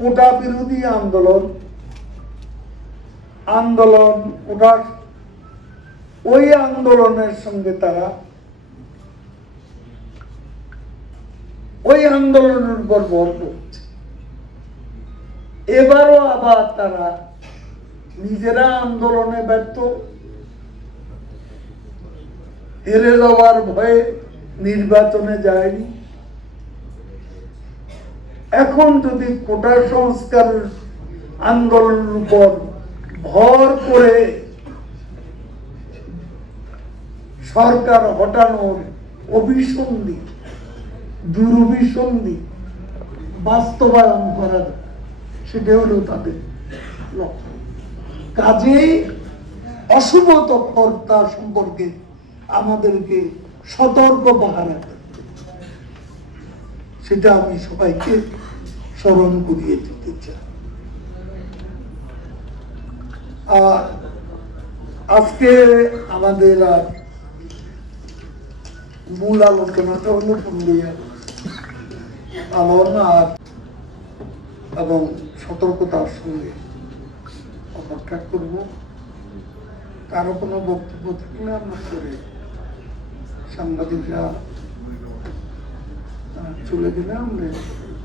কোটা বিরোধী আন্দোলন। আন্দোলন কোটা ওই আন্দোলনের সঙ্গে তারা ওই আন্দোলনের উপর ভর করছে। এবারও আবার তারা নিজেরা আন্দোলনে ব্যর্থ। হেরে যাওয়ার ভয়ে নির্বাচনে যায়নি। এখন যদি কোটা সংস্কার আন্দোলনের উপর ভর করে সরকার হটানোর অভিসন্ধি, দুরভিসন্ধি বাস্তবায়ন করার, সেটা হলো তাদের কাজেই অশুভ তৎপরতা সম্পর্কে আমাদেরকে সতর্ক পাহারা। সেটা আমি সবাইকে স্মরণ করিয়ে দিতে চাই। আর আজকে আমাদের আর মূল আলোচনাটা হলো পুরুলিয়া পালন আর এবং সতর্কতার সঙ্গে অপেক্ষা করব। কারও কোনো বক্তব্য থাকলে আমরা করে সাংবাদিকরা zu legendaren Leben.